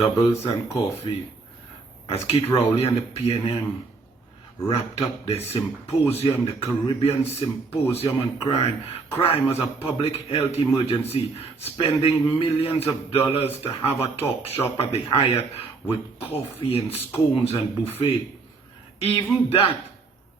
doubles and coffee as Keith Rowley and the PNM wrapped up their symposium, the Caribbean Symposium on Crime. Crime as a public health emergency, spending millions of dollars to have a talk shop at the Hyatt with coffee and scones and buffet. Even that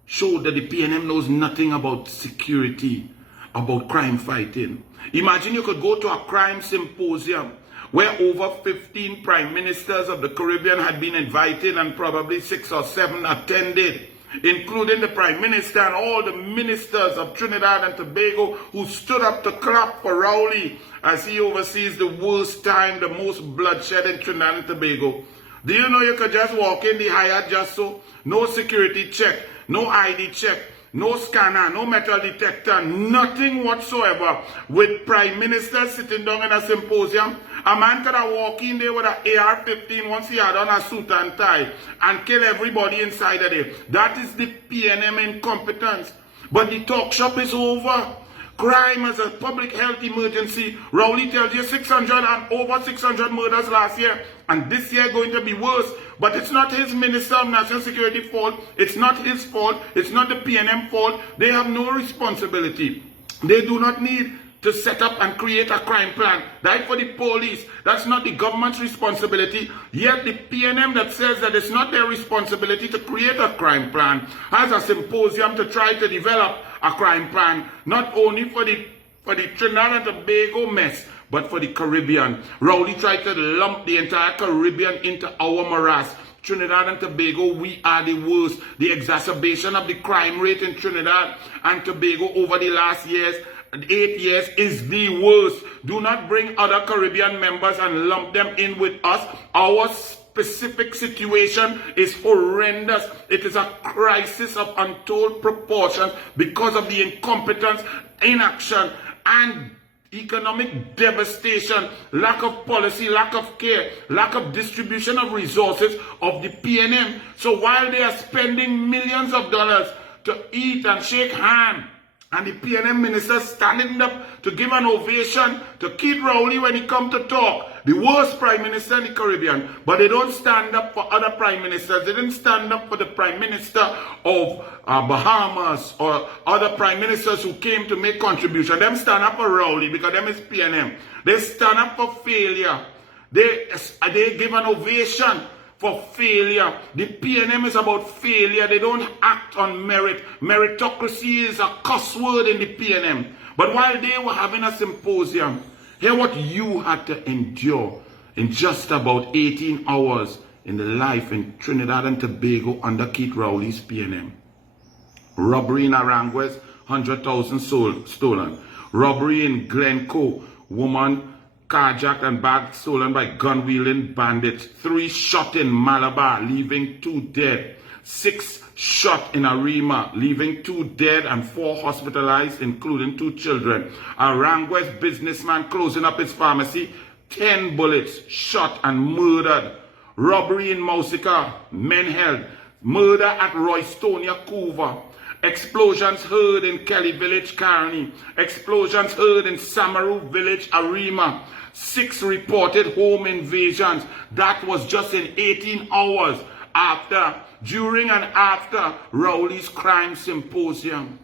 showed that the PNM knows nothing about security, about crime fighting. Imagine you could go to a crime symposium where over 15 prime ministers of the Caribbean had been invited and probably 6 or 7 attended, including the prime minister and all the ministers of Trinidad and Tobago who stood up to clap for Rowley as he oversees the worst time, the most bloodshed in Trinidad and Tobago. Do you know you could just walk in the Hyatt just so? No security check, no ID check, no scanner, no metal detector, nothing whatsoever. With prime minister sitting down in a symposium, a man could have walked in there with an AR-15 once he had on a suit and tie and kill everybody inside of there. That is the PNM incompetence. But the talk shop is over. Crime as a public health emergency. Rowley tells you 600 and over 600 murders last year. And this year going to be worse. But it's not his Minister of National Security fault. It's not his fault. It's not the PNM fault. They have no responsibility. They do not need to set up and create a crime plan. That's for the police. That's not the government's responsibility. Yet the PNM that says that it's not their responsibility to create a crime plan has a symposium to try to develop a crime plan, not only for the Trinidad and Tobago mess, but for the Caribbean. Rowley tried to lump the entire Caribbean into our morass. Trinidad and Tobago, we are the worst. The exacerbation of the crime rate in Trinidad and Tobago over the last 8 years is the worst. Do not bring other Caribbean members and lump them in with us. Our specific situation is horrendous. It is a crisis of untold proportions because of the incompetence, inaction, and economic devastation, lack of policy, lack of care, lack of distribution of resources of the PNM. So while they are spending millions of dollars to eat and shake hands, and the PNM minister standing up to give an ovation to Keith Rowley when he come to talk, the worst prime minister in the Caribbean, but they don't stand up for other prime ministers. They didn't stand up for the prime minister of Bahamas or other prime ministers who came to make contribution. Them stand up for Rowley because them is PNM. They stand up for failure. They give an ovation for failure. The PNM is about failure. They don't act on merit. Meritocracy is a cuss word in the PNM. But while they were having a symposium, hear what you had to endure in just about 18 hours in the life in Trinidad and Tobago under Keith Rowley's PNM. Robbery in Aranguez, 100,000 stolen. Robbery in Glencoe, woman carjacked and bag stolen by gun-wielding bandits. 3 shot in Malabar, leaving 2 dead. 6 shot in Arima, leaving 2 dead and 4 hospitalized, including 2 children. Aranguez businessman closing up his pharmacy, 10 bullets shot and murdered. Robbery in Mausica, men held. Murder at Roystonia, Couva. Explosions heard in Kelly Village, Carney. Explosions heard in Samaru Village, Arima. 6 reported home invasions. That was just in 18 hours during and after Rowley's crime symposium.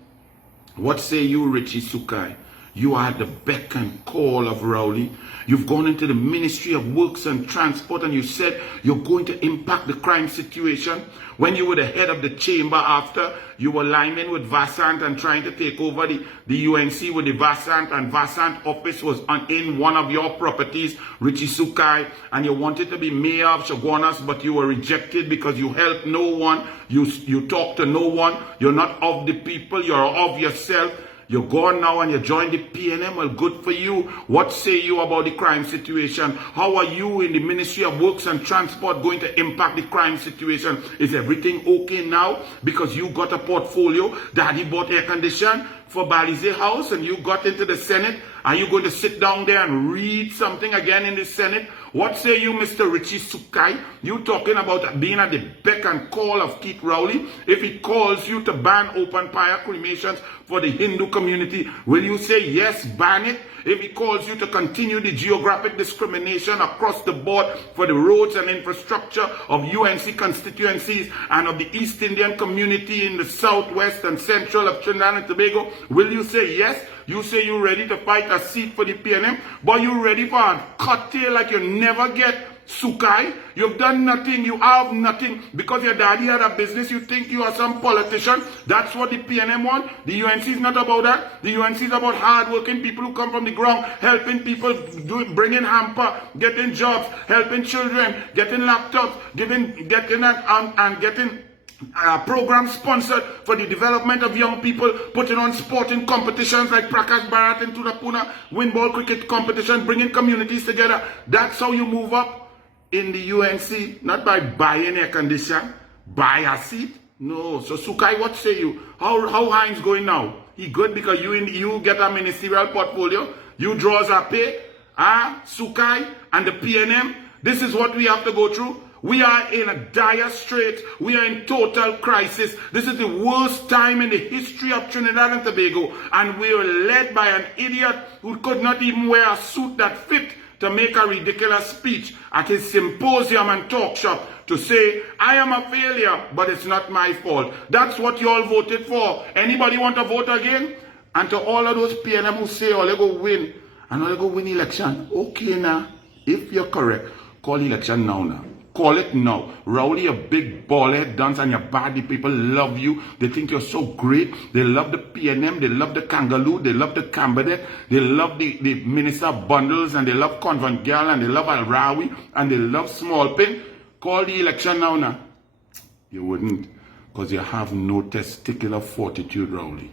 What say you, Richie Sukai? You are at the beck and call of Rowley. You've gone into the Ministry of Works and Transport and you said you're going to impact the crime situation. When you were the head of the chamber after, you were lining with Vassant and trying to take over the UNC with the Vassant, and Vassant office was in one of your properties, Richie Sukai, and you wanted to be mayor of Chaguanas, but you were rejected because you helped no one, you talked to no one, you're not of the people, you're of yourself. You're gone now and you joined the PNM. Well, good for you. What say you about the crime situation? How are you in the Ministry of Works and Transport going to impact the crime situation? Is everything okay now? Because you got a portfolio. Daddy bought air condition for Balize House and you got into the Senate. Are you going to sit down there and read something again in the Senate? What say you, Mr. Richie Sukai? You talking about being at the beck and call of Keith Rowley? If he calls you to ban open fire cremations for the Hindu community, will you say yes, ban it? if he calls you to continue the geographic discrimination across the board for the roads and infrastructure of UNC constituencies and of the East Indian community in the southwest and central of Trinidad and Tobago, will you say yes? You say you're ready to fight a seat for the PNM, but you're ready for a cut tail like you never get. Sukai, you've done nothing, you have nothing. Because your daddy had a business, you think you are some politician. That's what the PNM want. The UNC is not about that. The UNC is about hard-working people who come from the ground, helping people, bringing hamper, getting jobs, helping children, getting laptops, getting program sponsored for the development of young people, putting on sporting competitions like Prakash Bharat and Tudapuna, windball cricket competition, bringing communities together. That's how you move up in the UNC, not by buying air condition, buy a seat. No. So Sukai, what say you? How Heinz going now? He good because you get a ministerial portfolio, you draws a pay, Sukai and the PNM. This is what we have to go through. We are in a dire strait. We are in total crisis. This is the worst time in the history of Trinidad and Tobago. And we are led by an idiot who could not even wear a suit that fit to make a ridiculous speech at his symposium and talk shop to say, I am a failure, but it's not my fault. That's what you all voted for. Anybody want to vote again? And to all of those PNM who say, oh, they go win, and they go win election. Okay, now, if you're correct, call election now. Call it now. ROWLEY, a big ball-head dance, and your body people love you. They think you're so great. They love the PNM. They love the Kangaloo. They love the Camberdet. They love the Minister Bundles, and they love Convent Girl, and they love Al-Rawi, and they love Small Pin. Call the election now. You wouldn't, because you have no testicular fortitude, ROWLEY.